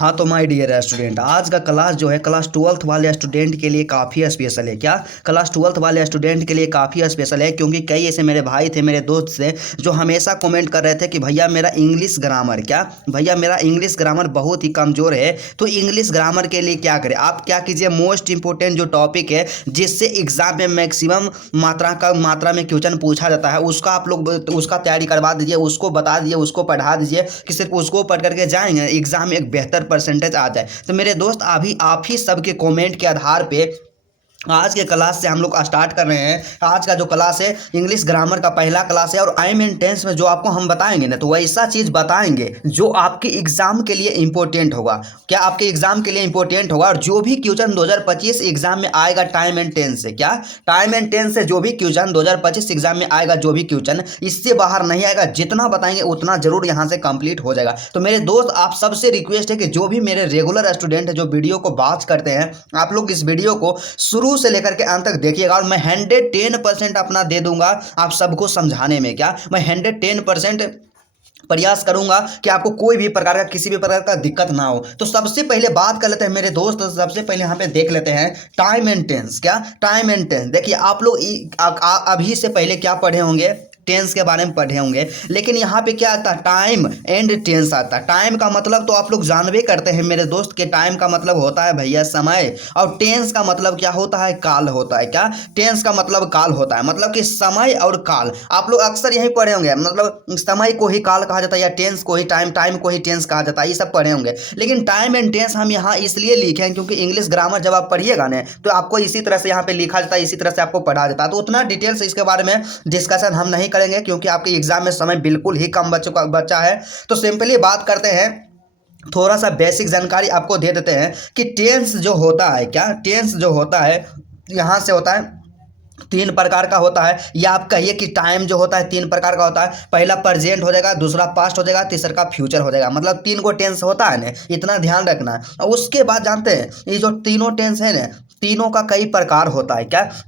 हाँ तो my dear student, आज का क्लास जो है क्लास 12th वाले स्टूडेंट के लिए काफ़ी स्पेशल है। क्या क्लास 12th वाले स्टूडेंट के लिए काफ़ी स्पेशल है, क्योंकि कई ऐसे मेरे भाई थे, मेरे दोस्त थे, जो हमेशा कमेंट कर रहे थे कि भैया मेरा इंग्लिश ग्रामर भैया मेरा इंग्लिश ग्रामर बहुत ही कमज़ोर है, तो इंग्लिश ग्रामर के लिए क्या करें। आप क्या कीजिए, मोस्ट इंपॉर्टेंट जो टॉपिक है जिससे एग्जाम में मैक्सिमम मात्रा में क्वेश्चन पूछा जाता है, उसका आप लोग उसका तैयारी करवा दीजिए, उसको बता दीजिए, उसको पढ़ा दीजिए कि सिर्फ उसको पढ़ करके जाएंगे एग्जाम में एक बेहतर परसेंटेज आ जाए। तो मेरे दोस्त अभी आप ही सबके कमेंट के आधार पे आज के क्लास से हम लोग स्टार्ट कर रहे हैं। आज का जो क्लास है इंग्लिश ग्रामर का पहला क्लास है, और आई मीन टेंस में जो आपको हम बताएंगे ना, तो वैसा चीज़ बताएंगे जो आपके एग्जाम के लिए इंपॉर्टेंट होगा। क्या आपके एग्जाम के लिए इंपॉर्टेंट होगा, और जो भी क्वेश्चन 2025 एग्जाम में आएगा टाइम एंड टेंस से, टाइम एंड टेंस से जो भी क्वेश्चन 2025 एग्जाम में आएगा, जो भी क्वेश्चन इससे बाहर नहीं आएगा, जितना बताएंगे उतना जरूर यहाँ से कंप्लीट हो जाएगा। तो मेरे दोस्त आप सबसे रिक्वेस्ट है कि जो भी मेरे रेगुलर स्टूडेंट है जो वीडियो को वॉच करते हैं, आप लोग इस वीडियो को शुरू से लेकर के अंत तक देखिएगा, और मैं 110% अपना दे दूंगा आप सबको समझाने में। मैं 110% प्रयास करूंगा कि आपको कोई भी प्रकार का किसी भी प्रकार का दिक्कत ना हो। तो सबसे पहले बात कर लेते हैं मेरे दोस्त, सबसे पहले यहाँ पे देख लेते हैं time and tense. Time and tense देखिए, आप लोग अभी से पहले क्या पढ़े होंगे, टेंस के बारे में पढ़े होंगे, लेकिन यहाँ पे क्या आता है, टाइम एंड टेंस आता है। टाइम का मतलब तो आप लोग जानबे करते हैं मेरे दोस्त के, टाइम का मतलब होता है भैया समय, और टेंस का मतलब क्या होता है, काल होता है। टेंस का मतलब काल होता है, मतलब कि समय और काल। आप लोग अक्सर यही पढ़े होंगे, मतलब समय को ही काल कहा जाता है, या टेंस को ही टाइम को ही टेंस कहा जाता है, ये सब पढ़े होंगे। लेकिन टाइम एंड टेंस हम यहाँ इसलिए लिखे हैं क्योंकि इंग्लिश ग्रामर जब आप पढ़िएगा ना, तो आपको इसी तरह से यहाँ पे लिखा जाता है, इसी तरह से आपको पढ़ा जाता है। तो उतना डिटेल्स इसके बारे में डिस्कशन हम नहीं करेंगे, क्योंकि आपके एग्जाम में समय बिल्कुल ही कम बचा है। तो सिंपली बात करते हैं, थोड़ा सा बेसिक जानकारी आपको दे देते हैं कि टेंस जो होता है, टेंस जो होता है यहाँ से होता है, तीन प्रकार का होता है। या आप कहिए कि टाइम जो होता है तीन प्रकार का होता है। पहला प्रेजेंट हो जाएगा, दूसरा पास्ट हो जाएगा, तीसरा का फ्यूचर हो जाएगा। मतलब तीन को टेंस होता है ना, इतना ध्यान रखना है। और उसके बाद जानते हैं ये जो तीनों टेंस है ना, तीनों का कई प्रकार होता है।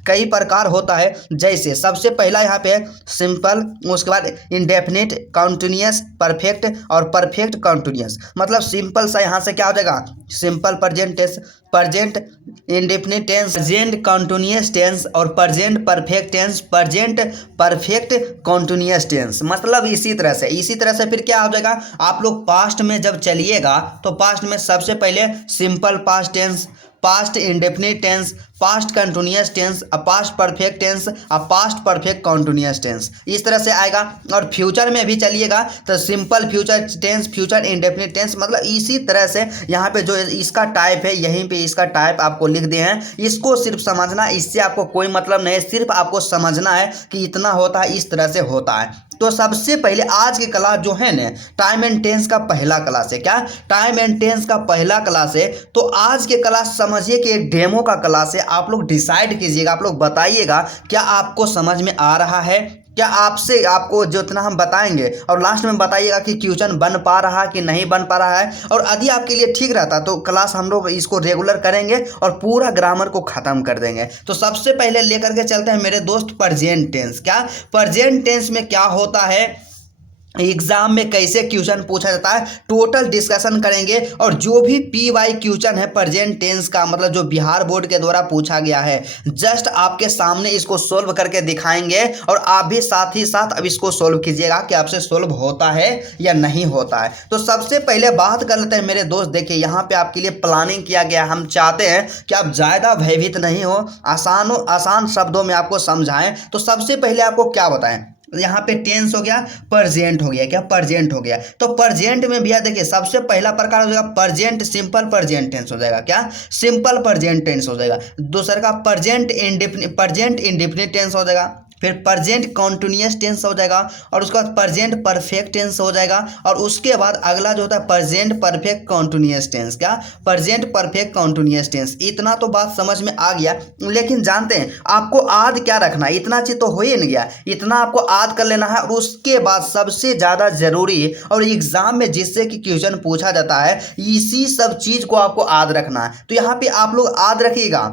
कई प्रकार होता है। जैसे सबसे पहला यहाँ पे सिंपल, उसके बाद इंडेफिनिट, कंटिन्यूअस, परफेक्ट और परफेक्ट कंटिन्यूअस। मतलब सिंपल सा यहाँ से क्या हो जाएगा, simple present tense, present indefinite tense, present continuous tense, और present perfect tense, present perfect continuous tense. मतलब इसी तरह से फिर क्या हो जाएगा, आप लोग पास्ट में जब चलिएगा तो पास्ट में सबसे पहले simple past tense, past indefinite tense, past continuous tense, past perfect tense, past perfect continuous tense, इस तरह से आएगा। और फ्यूचर में भी चलिएगा तो simple future tense, future indefinite tense. मतलब इसी तरह से यहाँ पे जो इसका टाइप है, यहीं पे इसका टाइप आपको लिख दिए हैं, इसको सिर्फ समझना, इससे आपको कोई मतलब नहीं है, सिर्फ आपको समझना है कि इतना होता है, इस तरह से होता है। तो सबसे पहले आज की क्लास जो है ना, टाइम एंड टेंस का पहला क्लास है। टाइम एंड टेंस का पहला क्लास है। तो आज के क्लास समझिए कि एक डेमो का क्लास है। आप लोग डिसाइड कीजिएगा, आप लोग बताइएगा क्या आपको समझ में आ रहा है, क्या आपको जितना हम बताएंगे, और लास्ट में बताइएगा कि क्वेश्चन बन पा रहा है कि नहीं बन पा रहा है। और यदि आपके लिए ठीक रहता तो क्लास हम लोग इसको रेगुलर करेंगे और पूरा ग्रामर को ख़त्म कर देंगे। तो सबसे पहले लेकर के चलते हैं मेरे दोस्त प्रेजेंट टेंस। प्रेजेंट टेंस में क्या होता है, एग्जाम में कैसे क्वेश्चन पूछा जाता है, टोटल डिस्कशन करेंगे। और जो भी PY क्वेश्चन है प्रेजेंट टेंस का, मतलब जो बिहार बोर्ड के द्वारा पूछा गया है, जस्ट आपके सामने इसको सोल्व करके दिखाएंगे, और आप भी साथ ही साथ अब इसको सोल्व कीजिएगा कि आपसे सोल्व होता है या नहीं होता है। तो सबसे पहले बात कर लेते हैं मेरे दोस्त। देखिए यहाँ पे आपके लिए प्लानिंग किया गया, हम चाहते हैं कि आप ज़्यादा भयभीत नहीं हो, आसान शब्दों में आपको समझाएं। तो सबसे पहले आपको क्या बताएं, यहाँ पे टेंस हो गया, प्रेजेंट हो गया, प्रेजेंट हो गया। तो प्रेजेंट में भैया देखिए सबसे पहला प्रकार हो जाएगा प्रेजेंट सिंपल प्रेजेंट टेंस हो जाएगा। सिंपल प्रेजेंट टेंस हो जाएगा। दूसरा का प्रेजेंट इंडेफिनिट टेंस हो जाएगा। फिर प्रेजेंट कंटिन्यूअस टेंस हो जाएगा, और उसके बाद प्रेजेंट परफेक्ट टेंस हो जाएगा। और उसके बाद अगला जो होता है present perfect continuous tense. Present perfect continuous tense. इतना तो बात समझ में आ गया, लेकिन जानते हैं आपको याद क्या रखना है, इतना चीज तो हो ही नहीं गया, इतना आपको याद कर लेना है। और उसके बाद सबसे ज़्यादा जरूरी, और एग्जाम में जिससे कि क्वेश्चन पूछा जाता है, इसी सब चीज़ को आपको याद रखना है। तो यहाँ पे आप लोग याद रखिएगा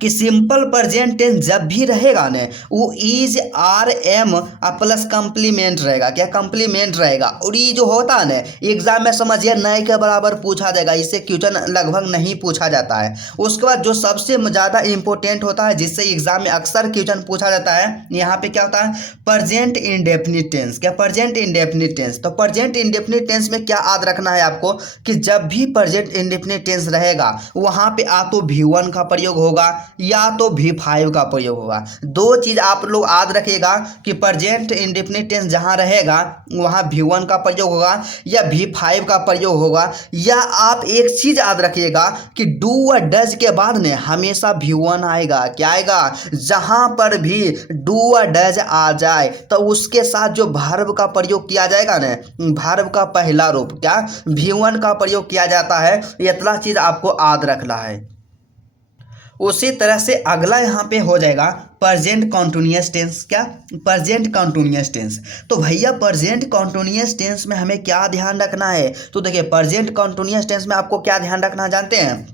कि सिंपल प्रेजेंट टेंस जब भी रहेगा ना वो is are am plus complement रहेगा। क्या कंप्लीमेंट रहेगा। और ये जो होता है ना एग्जाम में समझिए नए के बराबर पूछा जाएगा, इससे क्वेश्चन लगभग नहीं पूछा जाता है। उसके बाद जो सबसे ज़्यादा इंपॉर्टेंट होता है जिससे एग्जाम में अक्सर क्वेश्चन पूछा जाता है, यहाँ पे क्या होता है प्रेजेंट इंडेफिनिट टेंस। क्या प्रेजेंट इंडेफिनिट टेंस। तो प्रेजेंट इंडेफिनिट टेंस में क्या याद रखना है आपको कि जब भी प्रेजेंट इंडेफिनिट टेंस रहेगा वहाँ पे या तो V1 का प्रयोग होगा या तो V5 का प्रयोग होगा। दो चीज़ आप लोग याद रखिएगा कि प्रेजेंट इंडेफिनिट टेंस जहाँ रहेगा वहाँ V1 का प्रयोग होगा या V5 का प्रयोग होगा। या आप एक चीज़ याद रखिएगा कि डू व डज के बाद ने हमेशा V1 आएगा। क्या आएगा। जहाँ पर भी डू व डज आ जाए तो उसके साथ जो वर्ब का प्रयोग किया जाएगा ना वर्ब का पहला रूप क्या V1 का प्रयोग किया जाता है। इतना चीज़ आपको याद रखना है। उसी तरह से अगला यहाँ पे हो जाएगा प्रेजेंट कॉन्टिन्यूअस टेंस। क्या प्रेजेंट कॉन्टिन्यूअस टेंस। तो भैया प्रेजेंट कॉन्टिन्यूअस टेंस में हमें क्या ध्यान रखना है। तो देखिए प्रेजेंट कॉन्टिन्यूअस टेंस में आपको क्या ध्यान रखना जानते हैं।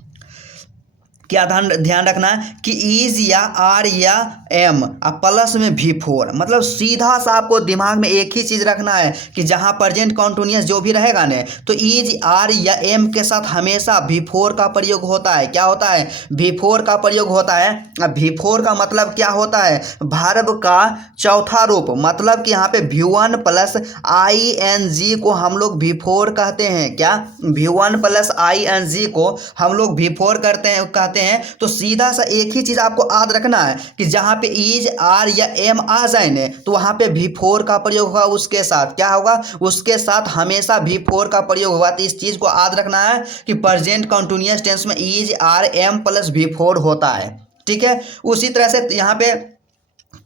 क्या ध्यान रखना है कि इज या आर या एम प्लस में V4। मतलब सीधा सा आपको दिमाग में एक ही चीज़ रखना है कि जहाँ प्रेजेंट कॉन्टिन्यूअस जो भी रहेगा ना तो इज आर या एम के साथ हमेशा V4 का प्रयोग होता है। क्या होता है V4 का प्रयोग होता है। अब V4 का मतलब क्या होता है वर्ब का चौथा रूप। मतलब कि यहाँ पे V1 प्लस ING को हम लोग V4 कहते हैं। क्या V1 प्लस ING को हम लोग V4 कहते हैं। तो सीधा सा एक ही चीज आपको याद रखना है कि जहां पे इज आर या एम आ जाए ने तो वहां पे V4 का प्रयोग होगा। उसके साथ क्या होगा उसके साथ हमेशा V4 का प्रयोग होगा। तो इस चीज को याद रखना है कि प्रेजेंट कॉन्टिन्यूअस टेंस में is are am plus V4 होता है। ठीक है। उसी तरह से यहाँ पे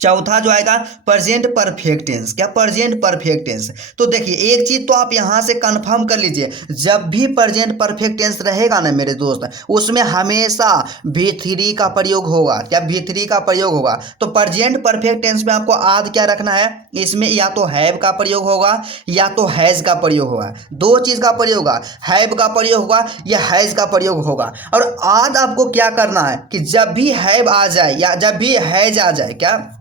चौथा जो आएगा प्रेजेंट परफेक्ट टेंस। क्या प्रेजेंट परफेक्ट टेंस। तो देखिए एक चीज तो आप यहां से कंफर्म कर लीजिए जब भी प्रेजेंट परफेक्ट टेंस रहेगा ना मेरे दोस्त उसमें हमेशा V3 का प्रयोग होगा। क्या V3 का प्रयोग होगा। तो प्रेजेंट परफेक्ट टेंस में आपको याद क्या रखना है इसमें या तो हैव का प्रयोग होगा या तो हैज का प्रयोग होगा। दो चीज का प्रयोग होगा हैव का प्रयोग होगा या हैज का प्रयोग होगा। और आज आपको क्या करना है कि जब भी हैव आ जाए या जब भी हैज आ जाए क्या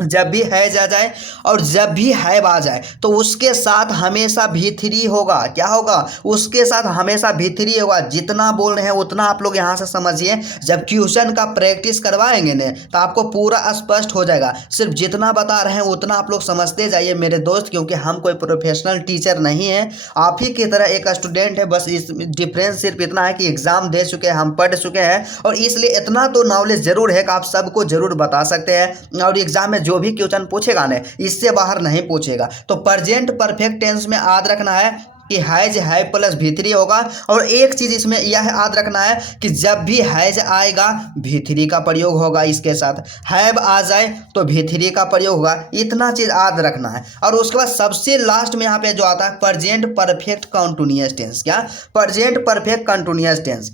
जब भी हैज आ जाए और जब भी हैव आ जाए तो उसके साथ हमेशा V3 होगा। क्या होगा उसके साथ हमेशा V3 होगा। जितना बोल रहे हैं उतना आप लोग यहाँ से समझिए। जब क्वेश्चन का प्रैक्टिस करवाएंगे ना तो आपको पूरा स्पष्ट हो जाएगा। सिर्फ जितना बता रहे हैं उतना आप लोग समझते जाइए मेरे दोस्त, क्योंकि हम कोई प्रोफेशनल टीचर नहीं है, आप ही की तरह एक स्टूडेंट है। बस इस डिफरेंस सिर्फ इतना है कि एग्जाम दे चुके हैं, हम पढ़ चुके हैं और इसलिए इतना तो नॉलेज जरूर है कि आप सबको जरूर बता सकते हैं। और एग्जाम में जो भी क्वेश्चन पूछेगा ना इससे बाहर नहीं पूछेगा। तो प्रेजेंट परफेक्ट टेंस में याद रखना है कि हैज हैव प्लस V3 होगा। और एक चीज इसमें यह याद रखना है कि जब भी हैज आएगा V3 का प्रयोग होगा। इसके साथ हैव आ जाए तो V3 का प्रयोग होगा। इतना चीज याद रखना है। और उसके बाद सबसे लास्ट में यहाँ पे जो आता है प्रेजेंट परफेक्ट कंटिन्यूअस टेंस। क्या प्रेजेंट परफेक्ट कंटिन्यूअस टेंस।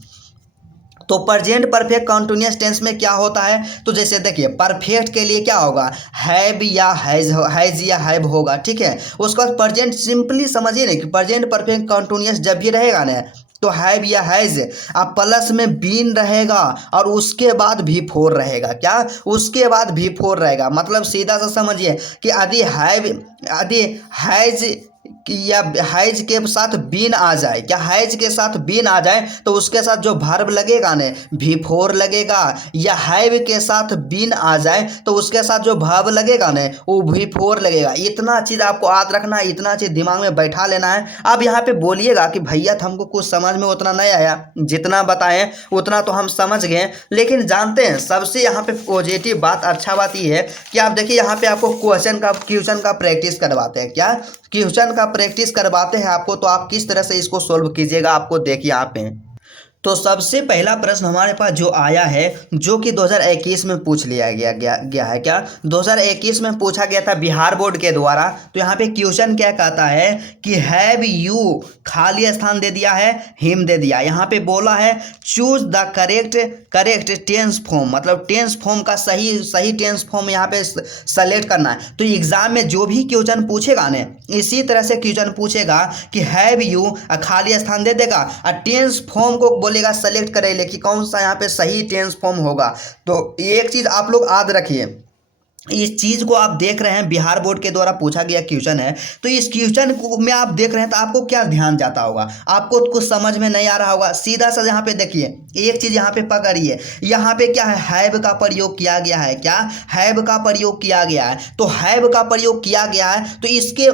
तो प्रेजेंट परफेक्ट कंटिन्यूअस टेंस में क्या होता है। तो जैसे देखिए परफेक्ट के लिए क्या होगा हैव या हैज या हैव होगा। ठीक है। उसके बाद प्रेजेंट सिंपली समझिए ना कि प्रेजेंट परफेक्ट कंटिन्यूअस जब भी रहेगा ना तो हैव या हैज अब प्लस में बीन रहेगा और उसके बाद V4 रहेगा। क्या उसके बाद V4 रहेगा। मतलब सीधा सा समझिए कि यदि हैज या हैज के साथ बीन आ जाए। क्या हैज के साथ बीन आ जाए तो उसके साथ जो वर्ब लगेगा ना V4 लगेगा। या हैव के साथ बीन आ जाए तो उसके साथ जो वर्ब लगेगा ना वो V4 लगेगा। इतना चीज़ आपको याद रखना है, इतना चीज़ दिमाग में बैठा लेना है। अब यहाँ पे बोलिएगा कि भैया हमको कुछ समझ में उतना नहीं आया, जितना बताएं उतना तो हम समझ गए। लेकिन जानते हैं सबसे यहाँ पे पॉजिटिव बात अच्छा बात ये है कि आप देखिए यहाँ पे आपको क्वेश्चन का प्रैक्टिस करवाते हैं। क्या क्वेश्चन का प्रैक्टिस करवाते हैं आपको। तो आप किस तरह से इसको सोल्व कीजिएगा आपको देखिए यहाँ पे। तो सबसे पहला प्रश्न हमारे पास जो आया है जो कि 2021 में पूछ लिया गया है। क्या 2021 में पूछा गया था बिहार बोर्ड के द्वारा। तो यहाँ पे क्वेश्चन क्या कहता है कि हैव यू खाली स्थान दे दिया है हिम दे दिया। यहाँ पे बोला है choose the correct tense form. मतलब टेंस फॉर्म का सही टेंस फॉर्म यहाँ पे सेलेक्ट करना है। तो एग्जाम में जो भी क्वेश्चन पूछेगा ना इसी तरह से क्वेश्चन पूछेगा कि हैव यू खाली स्थान दे देगा और टेंस फॉर्म को बोलेगा सेलेक्ट करेले कि कौन सा यहाँ पे सही टेंस फॉर्म होगा। तो एक चीज़ आप लोग याद रखिए, इस चीज़ को आप देख रहे हैं बिहार बोर्ड के द्वारा पूछा गया क्वेश्चन है, तो इस क्वेश्चन को में आप देख रहे हैं तो आपको क्या ध्यान जाता होगा, आपको कुछ समझ में नहीं आ रहा होगा। सीधा सा यहाँ पे देखिए, एक चीज़ यहाँ पे पकड़िए, यहाँ पे क्या है, हैव का प्रयोग किया गया है। क्या हैव का प्रयोग किया गया है, तो हैव का प्रयोग किया गया है तो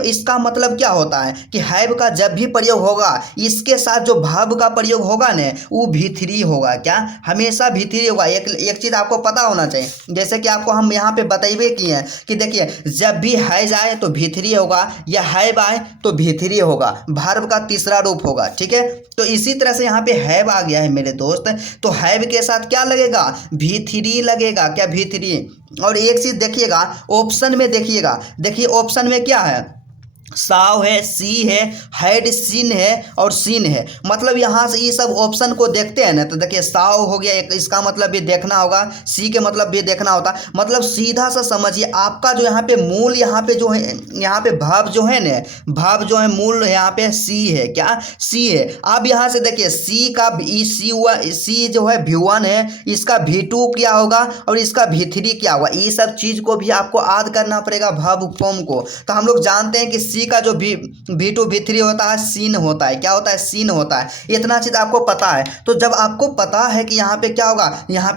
इसका मतलब क्या होता है कि हैव का जब भी प्रयोग होगा इसके साथ जो verb का प्रयोग होगा ना वो V3 होगा। क्या हमेशा V3 होगा। एक चीज़ आपको पता होना चाहिए, जैसे कि आपको हम यहाँ पे बताइए किए हैं कि देखिए जब भी हैज आए तो V3 होगा या हैव आए तो V3 होगा, वर्ब का तीसरा रूप होगा। ठीक है, तो इसी तरह से यहाँ पे हैव आ गया है मेरे दोस्त, तो हैव के साथ क्या लगेगा, V3 लगेगा। क्या V3। और एक चीज देखिएगा ऑप्शन में, देखिए ऑप्शन में क्या है, साव है, सी है, हैड सीन है और सीन है। मतलब यहाँ से ये सब ऑप्शन को देखते हैं ना तो देखिए साव हो गया एक, इसका मतलब भी देखना होगा, सी के मतलब भी देखना होता। मतलब सीधा सा समझिए आपका जो यहाँ पे मूल यहाँ पे जो है, यहाँ पे भाव जो है ना, भाव जो है मूल यहाँ पे सी है। क्या सी है। अब यहाँ से देखिए सी का सी हुआ, सी जो है V1 है, इसका V2 क्या होगा और इसका V3 क्या होगा। ये सब चीज़ को भी आपको याद करना पड़ेगा भाव फॉर्म को। तो हम लोग जानते हैं कि सी का जो V2 V3 होता है सीन होता है। क्या होता है, सीन होता है। इतना चीज आपको पता है। तो जब आपको पता है कि यहाँ पे क्या होगा, यहाँ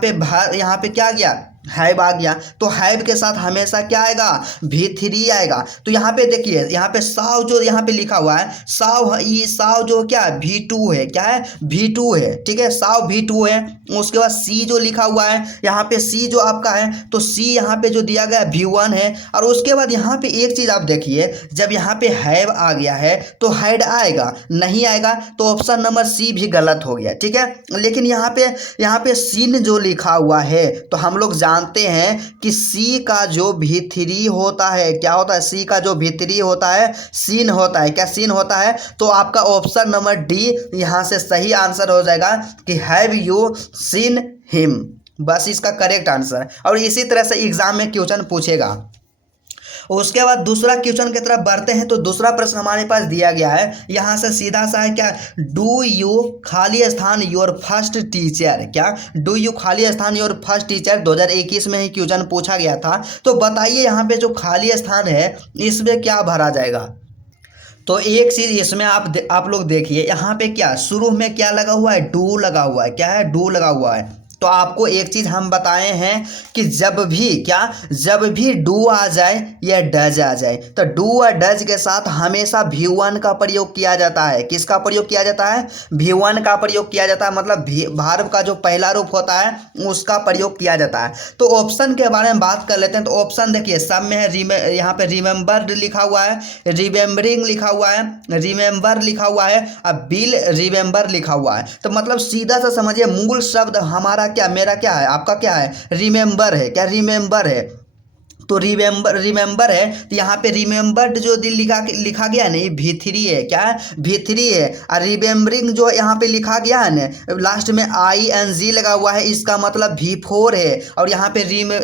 पे क्या गया, हैव आ गया, तो हैव के साथ हमेशा क्या आएगा, V3 आएगा। तो यहाँ पे देखिए, यहाँ पे साव जो यहाँ पे लिखा हुआ है, साव, ये साव जो क्या है V2 है। क्या है, V2 है। ठीक है, साव V2 है। उसके बाद सी जो लिखा हुआ है, यहाँ पे सी जो आपका है, तो सी यहाँ पे जो दिया गया V1 है। और उसके बाद यहाँ पे एक चीज आप देखिए, जब यहाँ पे हैव आ गया है तो हैड आएगा, नहीं आएगा तो ऑप्शन नंबर सी भी गलत हो गया। ठीक है, लेकिन यहाँ पे सीन जो लिखा हुआ है तो हम लोग जानते हैं कि सी का जो V3 होता है, क्या होता है, सी का जो V3 होता है सीन होता है। क्या सीन होता है। तो आपका ऑप्शन नंबर डी यहाँ से सही आंसर हो जाएगा कि हैव यू सीन हिम, बस इसका करेक्ट आंसर। और इसी तरह से एग्जाम में क्वेश्चन पूछेगा। उसके बाद दूसरा क्वेश्चन की तरफ बढ़ते हैं। तो दूसरा प्रश्न हमारे पास दिया गया है, यहाँ से सीधा सा है, क्या डू यू खाली स्थान योर फर्स्ट टीचर। क्या डू यू खाली स्थान योर फर्स्ट टीचर 2021 में ही क्वेश्चन पूछा गया था। तो बताइए यहाँ पे जो खाली स्थान है इसमें क्या भरा जाएगा। तो एक चीज इसमें आप लोग देखिए, यहाँ पे क्या शुरू में क्या लगा हुआ है, डू लगा हुआ है। क्या है, डू लगा हुआ है। तो आपको एक चीज हम बताए हैं कि जब भी डू आ जाए या डज आ जाए तो डू और डज के साथ हमेशा V1 का प्रयोग किया जाता है। किसका प्रयोग किया जाता है, V1 का प्रयोग किया जाता है। मतलब वर्ब का जो पहला रूप होता है उसका प्रयोग किया जाता है। तो ऑप्शन के बारे में बात कर लेते हैं। तो ऑप्शन देखिए सब में है, यहाँ पे रिमेंबर्ड लिखा हुआ है, रिमेंबरिंग लिखा हुआ है, रिमेंबर लिखा हुआ है, अब बिल रिमेंबर लिखा हुआ है। तो मतलब सीधा सा समझिए मूल शब्द हमारा क्या, मेरा क्या है, आपका क्या है, रिमेंबर है। क्या रिमेंबर है। तो रिमेंबर है। तो यहाँ पे रिमेंबर्ड जो लिखा गया है ना V3 है। क्या है, V3 है। और रिमेंबरिंग जो यहाँ पे लिखा गया है ना लास्ट में ING लगा हुआ है, इसका मतलब V4 है। और यहाँ पे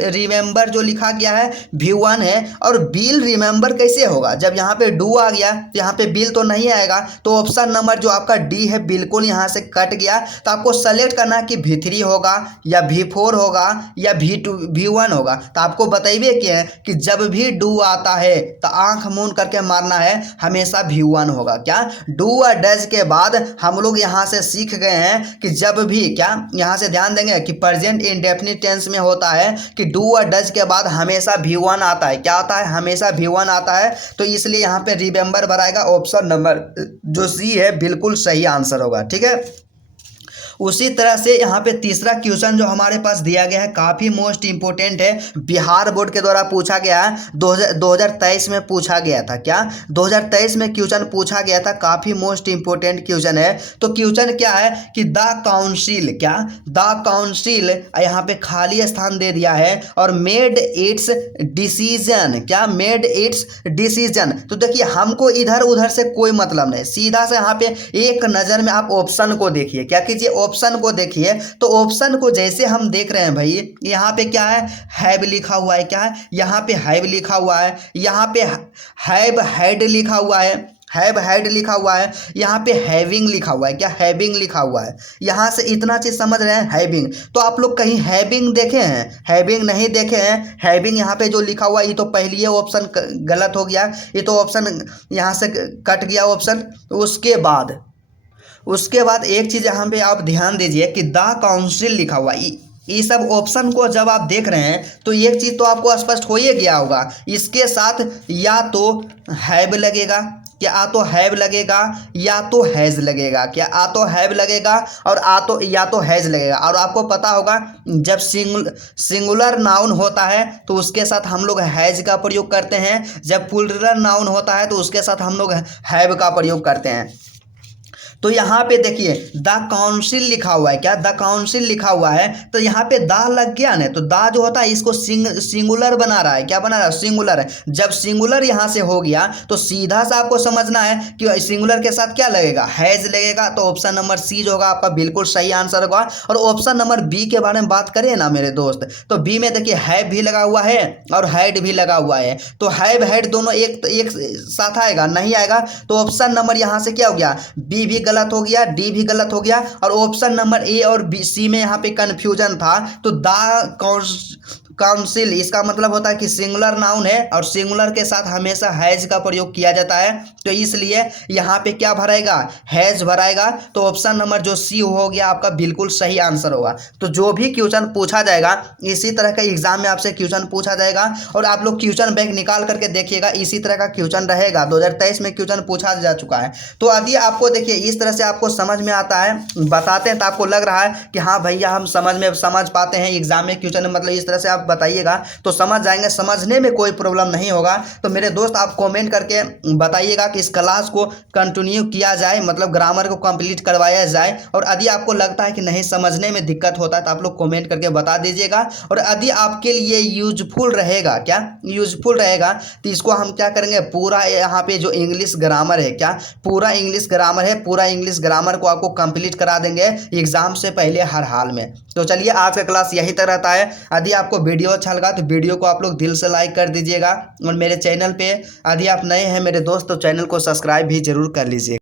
रिमेंबर जो लिखा गया है V1 है। और बिल रिमेंबर कैसे होगा, जब यहाँ पे डू आ गया तो यहाँ पे बिल तो नहीं आएगा। तो ऑप्शन नंबर जो आपका डी है बिल्कुल यहाँ से कट गया। तो आपको सेलेक्ट करना है कि V3 होगा या V4 होगा या V1 होगा। तो आपको बताइए कि जब भी डू आता है तो आंख मूंद करके मारना है, हमेशा V1 होगा। क्या डू और डज के बाद हम लोग यहाँ से सीख गए हैं कि जब भी, क्या यहाँ से ध्यान देंगे कि प्रेजेंट इंडेफिनिट टेंस में होता है कि डू और डज के बाद हमेशा V1 आता है। क्या आता है, हमेशा V1 आता है। तो इसलिए यहाँ पे रिमेंबर भराएगा, ऑप्शन नंबर जो सी है बिल्कुल सही आंसर होगा। ठीक है, उसी तरह से यहाँ पे तीसरा क्वेश्चन जो हमारे पास दिया गया है काफ़ी मोस्ट इंपोर्टेंट है, बिहार बोर्ड के द्वारा पूछा गया है, 2023 में पूछा गया था। क्या 2023 में क्वेश्चन पूछा गया था, काफ़ी मोस्ट इंपोर्टेंट क्वेश्चन है। तो क्वेश्चन क्या है कि द काउंसिल, क्या द काउंसिल यहाँ पे खाली स्थान दे दिया है और मेड इट्स डिसीजन। क्या मेड इट्स डिसीजन। तो देखिए हमको इधर उधर से कोई मतलब नहीं, सीधा से यहाँ पे एक नज़र में आप ऑप्शन को देखिए। क्या कीजिए, ऑप्शन को देखिए। तो ऑप्शन को जैसे हम देख रहे हैं भाई, यहाँ पे क्या है, हैव लिखा हुआ है। क्या है, यहाँ पे हैव लिखा हुआ है, यहाँ पे हैव हैड लिखा हुआ है, हैव हैड लिखा हुआ है, यहाँ पे हैविंग लिखा हुआ है, क्या हैविंग लिखा हुआ है। यहाँ से इतना चीज़ समझ रहे हैं, हैविंग। तो आप लोग कहीं हैविंग देखे हैं? हैविंग नहीं देखे हैं। हैविंग यहाँ पे जो लिखा हुआ है, ये तो पहले ही ऑप्शन गलत हो गया, ये तो ऑप्शन यहाँ से कट गया ऑप्शन। उसके बाद एक चीज़ यहाँ पे आप ध्यान दीजिए कि द काउंसिल लिखा हुआ है। ये सब ऑप्शन को जब आप देख रहे हैं तो एक चीज़ तो आपको स्पष्ट हो ही गया होगा, इसके साथ या तो हैव लगेगा, क्या आ तो हैव लगेगा या तो हैज़ लगेगा, क्या आ तो हैव लगेगा और आ तो या तो हैज़ लगेगा। और आपको पता होगा जब सिंगुलर नाउन होता है तो उसके साथ हम लोग हैज़ का प्रयोग करते हैं, जब प्लूरल नाउन होता है तो उसके साथ हम लोग हैव का प्रयोग करते हैं। तो यहाँ पे देखिए द काउंसिल लिखा हुआ है, क्या द काउंसिल लिखा हुआ है, तो यहाँ पे दा लग गया ना, तो दा जो होता है इसको सिंगुलर बना रहा है, क्या बना रहा है, सिंगुलर है। जब सिंगुलर यहाँ से हो गया तो सीधा सा आपको समझना है कि सिंगुलर के साथ क्या लगेगा, हैज लगेगा। तो ऑप्शन नंबर सी जो होगा आपका बिल्कुल सही आंसर होगा। और ऑप्शन नंबर बी के बारे में बात करें ना मेरे दोस्त, तो बी में देखिए हैव भी लगा हुआ है और हैड भी लगा हुआ है, तो हैव हैड दोनों एक साथ आएगा, नहीं आएगा। तो ऑप्शन नंबर यहाँ से क्या हो गया, बी भी गलत हो गया, डी भी गलत हो गया। और ऑप्शन नंबर ए और बी सी में यहाँ पे कंफ्यूजन था। तो द काउंसिल इसका मतलब होता है कि सिंगुलर नाउन है और सिंगुलर के साथ हमेशा हैज का प्रयोग किया जाता है, तो इसलिए यहाँ पे क्या भराएगा, हैज भराएगा। तो ऑप्शन नंबर जो सी हो गया आपका बिल्कुल सही आंसर होगा। तो जो भी क्वेश्चन पूछा जाएगा इसी तरह का एग्जाम में आपसे क्वेश्चन पूछा जाएगा, और आप लोग क्वेश्चन बैंक निकाल करके देखिएगा, इसी तरह का क्वेश्चन रहेगा। 2023 में क्वेश्चन पूछा जा चुका है। तो यदि आपको देखिए इस तरह से आपको समझ में आता है, बताते हैं तो आपको लग रहा है कि हाँ भैया हम समझ पाते हैं एग्जाम में क्वेश्चन, मतलब इस तरह से आप बताइएगा तो समझ जाएंगे, समझने में कोई प्रॉब्लम नहीं होगा। तो मेरे दोस्त आप कमेंट करके बताइएगा कि इस क्लास को कंटिन्यू किया जाए, मतलब ग्रामर को कंप्लीट करवाया जाए। और यदि आपको लगता है कि नहीं समझने में दिक्कत होता है तो आप लोग कमेंट करके बता दीजिएगा। और यदि आपके लिए यूजफुल रहेगा, क्या यूजफुल रहेगा, तो इसको हम क्या करेंगे, पूरा यहाँ पे जो इंग्लिश ग्रामर है, क्या पूरा इंग्लिश ग्रामर है, पूरा इंग्लिश ग्रामर को आपको कंप्लीट करा देंगे एग्जाम से पहले हर हाल में। तो चलिए आज का क्लास यही तक रहता है। यदि आपको वीडियो अच्छा लगा तो वीडियो को आप लोग दिल से लाइक कर दीजिएगा, और मेरे चैनल पे यदि आप नए हैं मेरे दोस्त तो चैनल को सब्सक्राइब भी जरूर कर लीजिए।